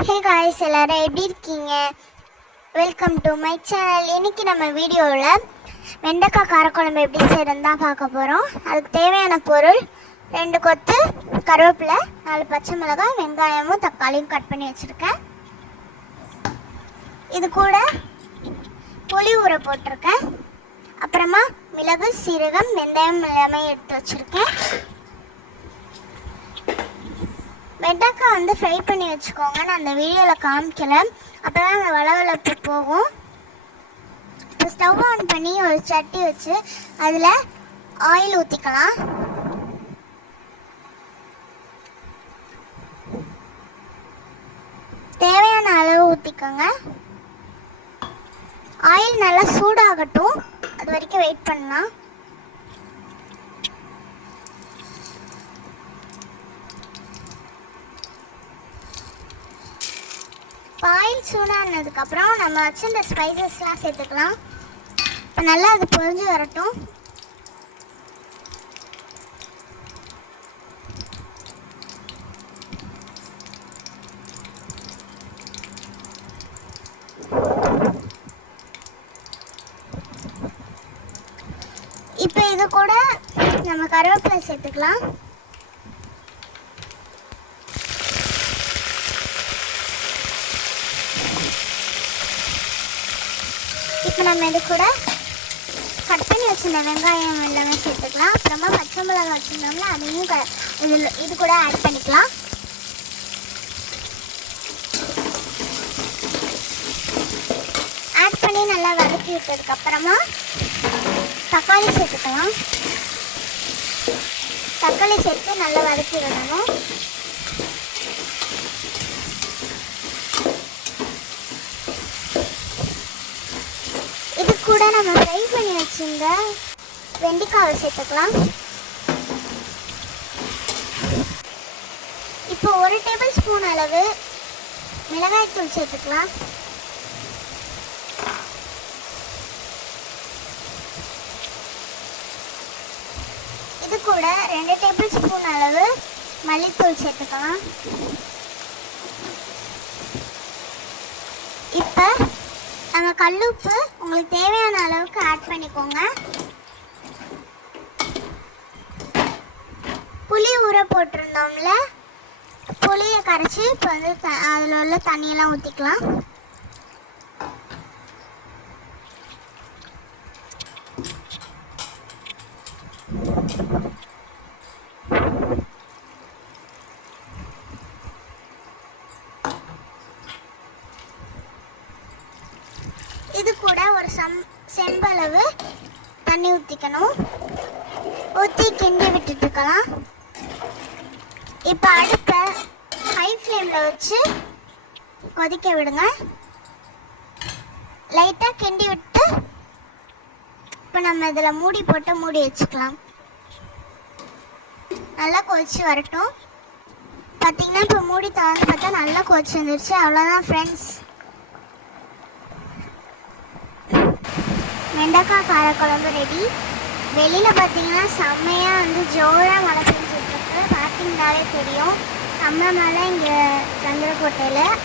Hey guys, எல்லாரும் எப்படி இருக்கீங்க? Welcome to my channel. இன்றைக்கி நம்ம வீடியோவில் வெண்டைக்காய் காரக்குழம்பு எப்படி செய்யறதுன்னு தான் பார்க்க போகிறோம். அதுக்கு தேவையான பொருள் 2 கொத்து கருவேப்பிலை, 4 பச்சை மிளகாய், வெங்காயமும் தக்காளியும் கட் பண்ணி வச்சுருக்கேன். இது கூட புளி ஊற போட்டிருக்கேன். அப்புறமா மிளகு, சீரகம், வெந்தயம் எல்லாமே எடுத்து வச்சுருக்கேன். வெண்டைக்காய் ஃப்ரை பண்ணி வச்சுக்கோங்க. நான் அந்த வீடியோவில் காமிக்கல, அப்போ தான் அந்த வளவளப்பு போகும். இப்போ ஸ்டவ் ஆன் பண்ணி ஒரு சட்டி வச்சு அதில் ஆயில் ஊற்றிக்கலாம். தேவையான அளவு ஊற்றிக்கோங்க. ஆயில் நல்லா சூடாகட்டும், அது வரைக்கும் வெயிட் பண்ணலாம். ஆயில் சூடானதுக்கப்புறம் நம்ம வச்சு இந்த ஸ்பைசஸ்லாம் சேர்த்துக்கலாம். இப்போ நல்லா அது பொரிஞ்சு வரட்டும். இப்போ இது கூட நம்ம கருவேப்பிலை சேர்த்துக்கலாம். இப்போ நம்ம இது கூட கட் பண்ணி வச்சுருந்த வெங்காயம் எல்லாமே சேர்த்துக்கலாம். அப்புறமா பச்சை மிளகாய் வச்சுருந்தோம்ல, அதையும் இது கூட ஆட் பண்ணிக்கலாம். ஆட் பண்ணி நல்லா வதக்கி விட்டதுக்கப்புறமா தக்காளி சேர்த்துக்கலாம். தக்காளி சேர்த்து நல்லா வதக்கி விடணும். கூட நம்ம ஃப்ரை பண்ணி வச்சிருந்த வெண்டைக்காவை சேர்த்துக்கலாம். இப்போ 1 டேபிள் ஸ்பூன் அளவு மிளகாய்த்தூள் சேர்த்துக்கலாம். இது கூட 2 டேபிள் ஸ்பூன் அளவு மல்லித்தூள் சேர்த்துக்கலாம். இப்போ நம்ம கல்லுப்பு உங்களுக்கு தேவையான அளவுக்கு ஆட் பண்ணிக்கோங்க. புளி ஊற போட்டிருந்தோம்ல, புளியை கரைச்சி இப்போ அதில் உள்ள தண்ணியெல்லாம் ஊற்றிக்கலாம். இது கூட ஒரு செம்பளவு தண்ணி ஊற்றிக்கணும். ஊற்றி கிண்டி விட்டுட்டுருக்கலாம். இப்போ அடுப்பை ஹை ஃப்ளேமில் வச்சு கொதிக்க விடுங்க. லைட்டாக கிண்டி விட்டு இப்போ நம்ம இதில் மூடி போட்டு மூடி வச்சுக்கலாம். நல்லா கொதிச்சு வரட்டும். பார்த்திங்கன்னா இப்போ மூடி திறந்து பார்த்தா நல்லா கொதிச்சு வந்துடுச்சு. அவ்வளோதான் ஃப்ரெண்ட்ஸ், வெண்டைக்காய் காரக்குழம்பு ரெடி. வெளியில் பார்த்தீங்கன்னா செம்மையாக ஜோராக மழை பெஞ்சிட்ருக்கு. பார்த்தீங்கன்னாலே தெரியும், செம்ம மழை இங்கே சந்திரக்கோட்டையில்.